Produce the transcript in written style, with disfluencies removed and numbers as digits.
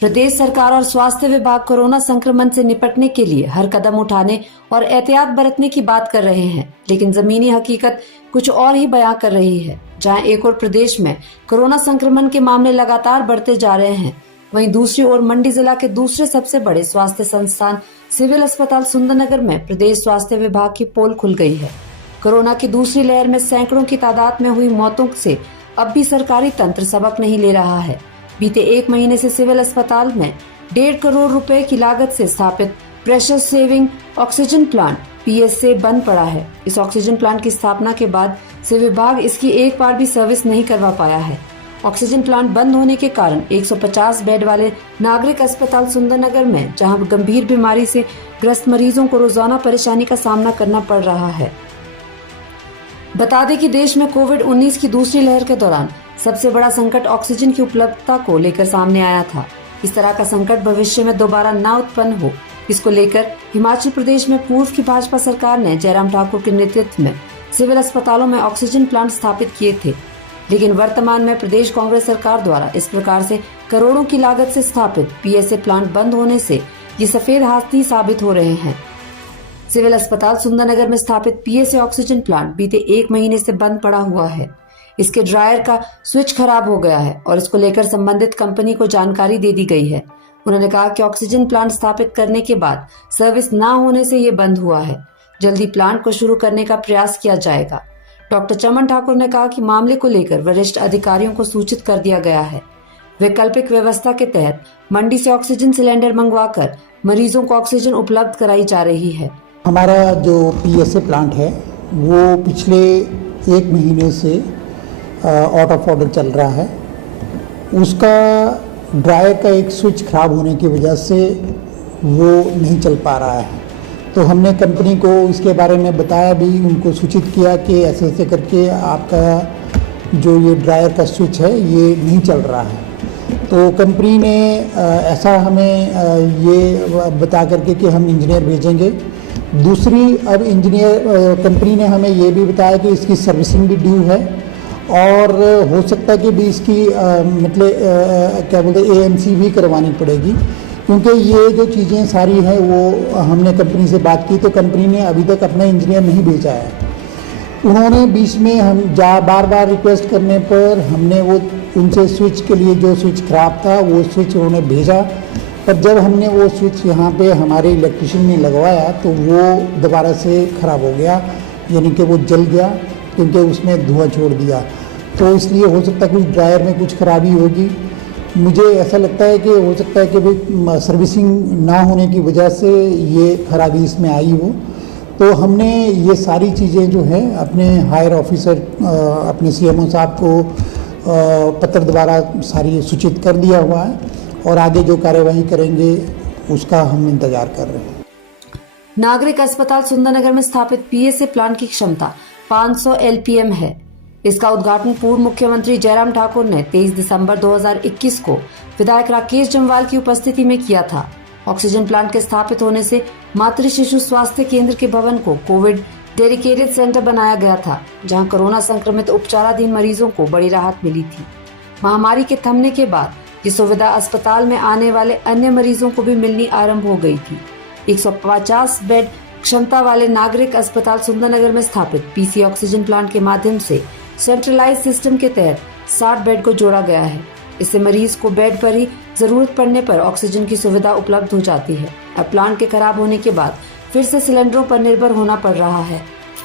प्रदेश सरकार और स्वास्थ्य विभाग कोरोना संक्रमण से निपटने के लिए हर कदम उठाने और एहतियात बरतने की बात कर रहे हैं, लेकिन जमीनी हकीकत कुछ और ही बयां कर रही है। जहां एक ओर प्रदेश में कोरोना संक्रमण के मामले लगातार बढ़ते जा रहे हैं, वहीं दूसरी ओर मंडी जिला के दूसरे सबसे बड़े स्वास्थ्य संस्थान सिविल अस्पताल सुंदरनगर में प्रदेश स्वास्थ्य विभाग की पोल खुल गई है। कोरोना की दूसरी लहर में सैकड़ों की तादाद में हुई मौतों से अब भी सरकारी तंत्र सबक नहीं ले रहा है। बीते एक महीने से सिविल अस्पताल में 1.5 करोड़ रुपए की लागत से स्थापित pressure saving oxygen plant PSA बंद पड़ा है। इस ऑक्सीजन प्लांट की स्थापना के बाद से विभाग इसकी एक बार भी सर्विस नहीं करवा पाया है। ऑक्सीजन प्लांट बंद होने के कारण 150 बेड वाले नागरिक अस्पताल सुंदरनगर में जहां गंभीर बीमारी से ग्रस्त मरीजों को रोजाना परेशानी का सामना करना पड़ रहा है। बता दें कि देश में कोविड-19 की दूसरी लहर के दौरान सबसे बड़ा संकट ऑक्सीजन की उपलब्धता को लेकर सामने आया था। इस तरह का संकट भविष्य में दोबारा न उत्पन्न हो, इसको लेकर हिमाचल प्रदेश में पूर्व की भाजपा सरकार ने जयराम ठाकुर के नेतृत्व में सिविल अस्पतालों में ऑक्सीजन प्लांट स्थापित किए थे। लेकिन वर्तमान में प्रदेश कांग्रेस सरकार द्वारा इस प्रकार से करोड़ों की लागत से स्थापित PSA प्लांट बंद होने से ये सफेद हाथी साबित हो रहे हैं। सिविल अस्पताल सुंदरनगर में स्थापित PSA ऑक्सीजन प्लांट बीते एक महीने से बंद पड़ा हुआ है। इसके ड्रायर का स्विच खराब हो गया है और इसको लेकर संबंधित कंपनी को जानकारी दे दी गई है। उन्होंने कहा कि ऑक्सीजन प्लांट स्थापित करने के बाद सर्विस न होने से ये बंद हुआ है। जल्दी प्लांट को शुरू करने का प्रयास किया जाएगा। डॉक्टर चमन ठाकुर ने कहा कि मामले को लेकर वरिष्ठ अधिकारियों को सूचित कर दिया गया है। वैकल्पिक व्यवस्था के तहत मंडी से ऑक्सीजन सिलेंडर मंगवाकर मरीजों को ऑक्सीजन उपलब्ध कराई जा रही है। हमारा जो PSA प्लांट है वो पिछले एक महीने से आउट ऑफ ऑर्डर चल रहा है। उसका ड्रायर का एक स्विच खराब होने की वजह से वो नहीं चल पा रहा है। तो हमने कंपनी को इसके बारे में बताया भी, उनको सूचित किया कि ऐसे ऐसे करके आपका जो ये ड्रायर का स्विच है ये नहीं चल रहा है। तो कंपनी ने ऐसा हमें ये बता करके कि हम इंजीनियर भेजेंगे। दूसरी, अब इंजीनियर कंपनी ने हमें ये भी बताया कि इसकी सर्विसिंग भी ड्यू है और हो सकता है कि भी इसकी मतलब क्या बोलते हैं AMC भी करवानी पड़ेगी, क्योंकि ये जो चीज़ें सारी हैं वो हमने कंपनी से बात की तो कंपनी ने अभी तक अपना इंजीनियर नहीं भेजा है। उन्होंने बीच में हम बार बार रिक्वेस्ट करने पर हमने वो उनसे स्विच के लिए जो स्विच ख़राब था वो स्विच उन्होंने भेजा, पर जब हमने वो स्विच यहाँ पे हमारे इलेक्ट्रिशियन ने लगवाया तो वो दोबारा से ख़राब हो गया, यानी कि वो जल गया क्योंकि उसमें धुआं छोड़ दिया। तो इसलिए हो सकता है कुछ ड्रायर में कुछ खराबी होगी। मुझे ऐसा लगता है कि हो सकता है कि भाई सर्विसिंग ना होने की वजह से ये खराबी इसमें आई हो। तो हमने ये सारी चीज़ें जो है अपने हायर ऑफिसर अपने CMO साहब को पत्र द्वारा सारी सूचित कर दिया हुआ है और आगे जो कार्यवाही करेंगे उसका हम इंतजार कर रहे हैं। नागरिक अस्पताल सुंदरनगर में स्थापित PSA प्लांट की क्षमता 500 LPM है। इसका उद्घाटन पूर्व मुख्यमंत्री जयराम ठाकुर ने 23 दिसंबर 2021 को विधायक राकेश जम्वाल की उपस्थिति में किया था। ऑक्सीजन प्लांट के स्थापित होने से मातृ शिशु स्वास्थ्य केंद्र के भवन को कोविड डेडिकेटेड सेंटर बनाया गया था, जहां कोरोना संक्रमित उपचाराधीन मरीजों को बड़ी राहत मिली थी। महामारी के थमने के बाद ये सुविधा अस्पताल में आने वाले अन्य मरीजों को भी मिलनी आरंभ हो गई थी। 150 बेड क्षमता वाले नागरिक अस्पताल सुंदरनगर में स्थापित PSA ऑक्सीजन प्लांट के माध्यम से सेंट्रलाइज सिस्टम के तहत 60 बेड को जोड़ा गया है। इससे मरीज को बेड पर ही जरूरत पड़ने पर ऑक्सीजन की सुविधा उपलब्ध हो जाती है। अब प्लांट के खराब होने के बाद फिर से सिलेंडरों पर निर्भर होना पड़ रहा है।